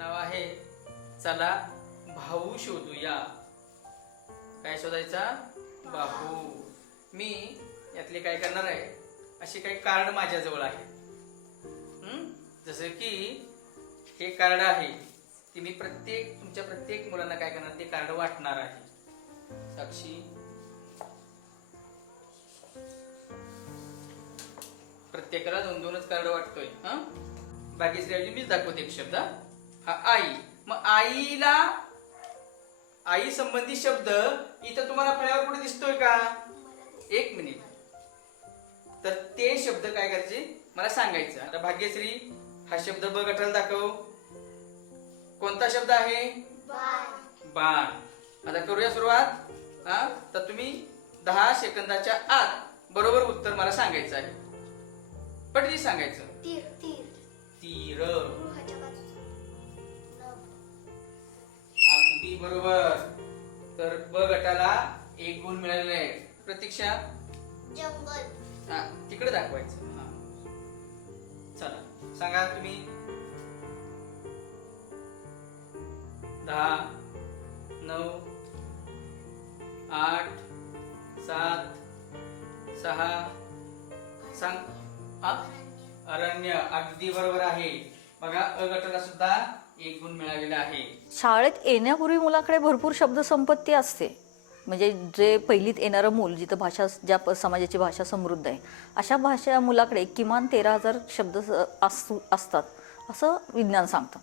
नाव आहे. चला भाऊ शोधूया. काय शोधायचा? भाऊ. मी यातले काय करणार आहे? असे काही कार्ड माझ्याजवळ आहे. जसं की हे कार्ड आहे. ते मी प्रत्येक तुमच्या प्रत्येक मुलांना काय करणार? ते कार्ड वाटणार आहे. साक्षी. प्रत्येकाला दोन दोनच कार्ड वाटतोय. हा? भाग्यश्री मीच दाखवते एक शब्द. हा आई. मग आईला आई संबंधी शब्द इथं तुम्हाला फळ्यावर कुठे दिसतोय का? एक मिनिट. तर ते शब्द काय करायचे? मला सांगायचं. आता भाग्यश्री हा शब्द ब गटाला दाखव. कोणता शब्द आहे? बाण. आता करूया सुरुवात. हा? तर तुम्ही दहा सेकंदाच्या आत बरोबर उत्तर मला सांगायचं आहे. पटदी सांगायचं. बरोबर. तर ब गटाला एक गुण मिळालेले आहे. प्रतीक्षा? जंगल. हा तिकडे दाखवायचं. हा. चला सांगा तुम्ही. दहा नऊ आठ सात सहा सांग? अरण्य अगदी बरोबर आहे. बघा अ गटाला सुद्धा एक गुण मिळालेला आहे. शाळेत येण्यापूर्वी मुलाकडे भरपूर शब्दसंपत्ती असते. म्हणजे जे पहिलीत येणारं मूल जिथं भाषा ज्या समाजाची भाषा समृद्ध आहे अशा भाषा मुलाकडे किमान तेरा हजार शब्द असू असतात असं विज्ञान सांगतं.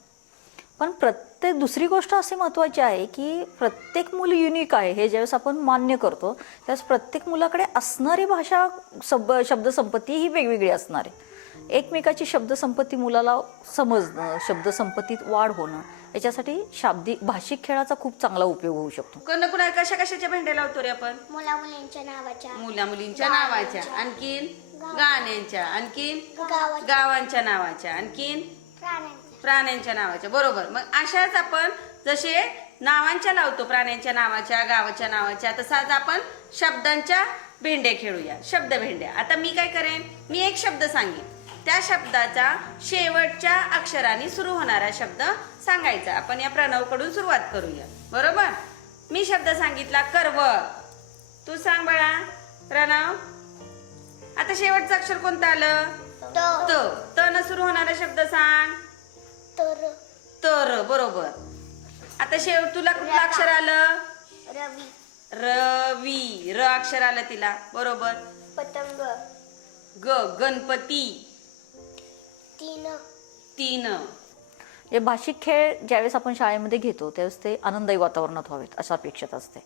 पण प्रत्येक दुसरी गोष्ट अशी महत्त्वाची आहे की प्रत्येक मूल युनिक आहे हे ज्यावेळेस आपण मान्य करतो त्यावेळेस प्रत्येक मुलाकडे असणारी भाषा सब शब्दसंपत्ती ही वेगवेगळी असणार आहे. एकमेकाची शब्दसंपत्ती मुलाला समजणं शब्दसंपत्तीत वाढ होणं याच्यासाठी शाब्दिक भाषिक खेळाचा खूप चांगला उपयोग होऊ शकतो. कोण कुणा कशा कशाच्या भेंड्या लावतो रे आपण? मुला मुलींच्या नावाच्या. मुला मुलींच्या नावाच्या आणखीन? गाण्यांच्या. आणखीन? गावाच्या. गावांच्या नावाच्या. आणखीन? प्राण्यांच्या. प्राण्यांच्या नावाच्या. बरोबर. मग अशाच आपण जसे नावांच्या लावतो प्राण्यांच्या नावाच्या गावाच्या नावाच्या तसाच आपण शब्दांच्या भेंड्या खेळूया. शब्द भेंड्या आता मी काय करेन? मी एक शब्द सांगेन. त्या शब्दाचा शेवटच्या अक्षराने सुरू होणारा शब्द सांगायचा. आपण या प्रणवकडून सुरुवात करूया. बरोबर? मी शब्द सांगितला कर्व. तू सांग बाळा प्रणव. आता शेवटचं अक्षर कोणतं आलं? त. त. त न सुरू होणारा शब्द सांग. तर. तर बरोबर. आता शेव तुला कुठलं अक्षर आलं? रवी. रवी. र अक्षर आलं तिला. बरोबर? पतंग. ग गणपती. तीन. तीन. हे भाषिक खेळ ज्यावेळेस आपण शाळेमध्ये घेतो त्यावेळेस ते आनंददायी वातावरणात व्हावेत अशा अपेक्षित असते.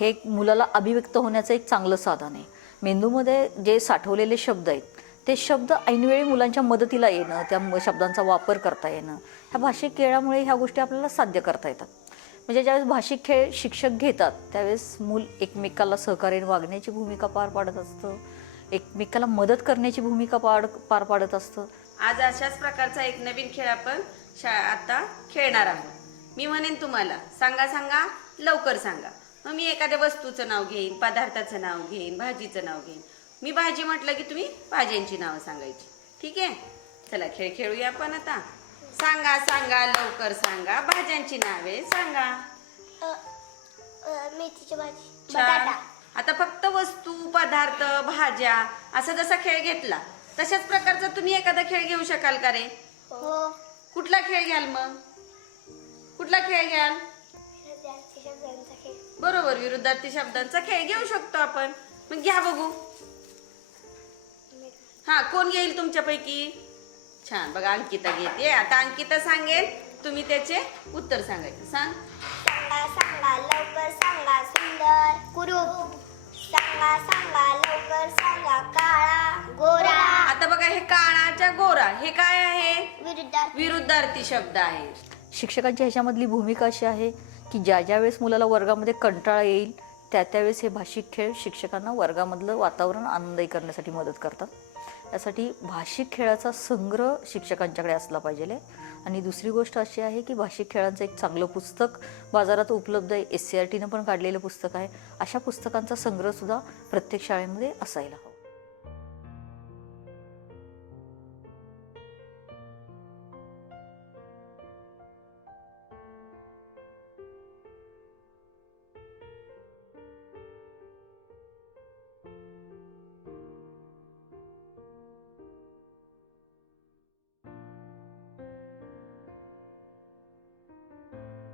हे एक मुलाला अभिव्यक्त होण्याचं एक चांगलं साधन आहे. मेंदूमध्ये जे साठवलेले शब्द आहेत ते शब्द ऐनवेळी मुलांच्या मदतीला येणं त्या शब्दांचा वापर करता येणं ह्या भाषिक खेळामुळे ह्या गोष्टी आपल्याला साध्य करता येतात. म्हणजे ज्यावेळेस भाषिक खेळ शिक्षक घेतात त्यावेळेस मूल एकमेकाला सहकार्याने वागण्याची भूमिका पार पाडत असतं एकमेकाला मदत करण्याची भूमिका पाड पार पाडत असतं आज अशाच प्रकारचा एक नवीन खेळ आपण शा आता खेळणार आहोत. मी म्हणेन तुम्हाला सांगा सांगा लवकर सांगा. मग मी एखाद्या वस्तूचं नाव घेईन पदार्थाचं नाव घेईन भाजीचं नाव घेईन. मी भाजी म्हटलं की तुम्ही भाज्यांची नावं सांगायची. ठीक आहे? चला खेळ खेळूया आपण आता. सांगा सांगा लवकर सांगा भाज्यांची नावे सांगा. मेथीची भाजी छान. आता फक्त वस्तू पदार्थ भाज्या असा जसा खेळ घेतला तशाच प्रकारचा तुम्ही एखादा खेळ घेऊ शकाल का रे? हो. कुठला खेळ घ्याल मग? कुठला खेळ घ्याल? विद्यार्थी शब्दांचा खेळ. बरोबर विरुद्धार्थी शब्दांचा खेळ घेऊ शकतो आपण. मग घ्या बघू. हा कोण घेईल तुमच्यापैकी? छान बघा अंकिता घेते. आता अंकिता सांगेल तुम्ही त्याचे उत्तर सांगायचं. सांग. सांगा सांगा लवकर सांगा सुंदर. कुरूप. सांगा सांगा लवकर सांगा काळा गोरा. हे काय आहे? विरुद्धार्थी. विरुद्धार्थी शब्द आहे. शिक्षकांची ह्याच्यामधली भूमिका अशी आहे की ज्या ज्या वेळेस मुलाला वर्गामध्ये कंटाळा येईल त्या त्यावेळेस हे भाषिक खेळ शिक्षकांना वर्गामधलं वातावरण आनंददायी करण्यासाठी मदत करतात. यासाठी भाषिक खेळाचा संग्रह शिक्षकांच्याकडे असला पाहिजे. आणि दुसरी गोष्ट अशी आहे की भाषिक खेळांचं एक चांगलं पुस्तक बाजारात उपलब्ध आहे. एस सी आर टीनं पण काढलेलं पुस्तक आहे. अशा पुस्तकांचा संग्रहसुद्धा प्रत्येक शाळेमध्ये असायला हवा.